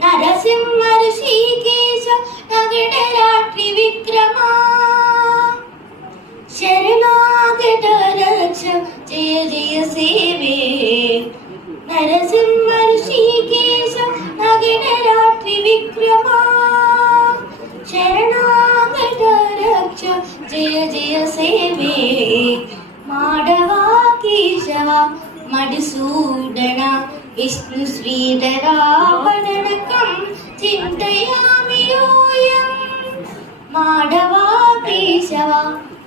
నరసింహ ఋషికేశ నగడరాత్రి విక్రమా శరణాగత రక్ష జయ జయ సేవే నరసింహ ఋషికేశ నగడరాత్రి విక్రమా శరణాగత రక్ష జయ జయ సేవే మాధవా కేశవ మధుసూదన విష్ణు శ్రీధరా వదనకం చింతయామి యోయం మాధవా కేశవ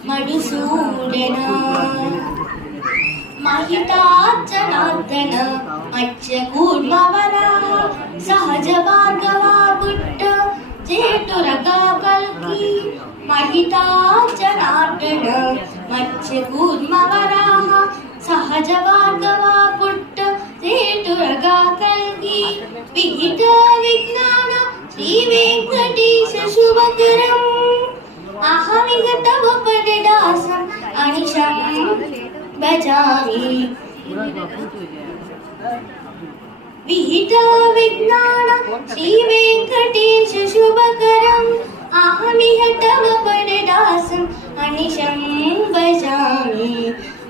మధుసూదన మహితార్చనార్దన మత్స్యకూర్మవరా సహజ భార్గవా బుట్ట చేతురగా కల్కి మహితార్చనార్దన మత్స్యకూర్మవరా సహజ భార్గవా బుట్ట చేతురగా కల్కి విహిత విజ్ఞాన శ్రీ వెంకటేశ శుభకరం అహమిగ తవ పదదాసం అనిశం భజామి విహిత విజ్ఞాన శ్రీ వెంకటేశ శుభకరం అహమిహ తవ పదదాసం అనిశం భజామి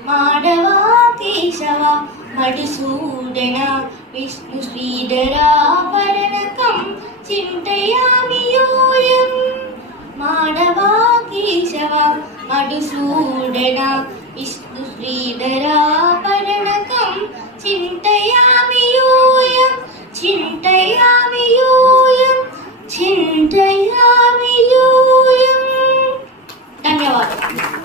మాధవా కేశవ మధుసూదన విష్ణు శ్రీధరా వదనకం చింతయామి యోయం మాధవా కేశవ మధుసూదన విష్ణు శ్రీధరా వదనకం చింతయామి యూయం చింతయామి యూయం చింతయామి యూయం. ధన్యవాదాలు.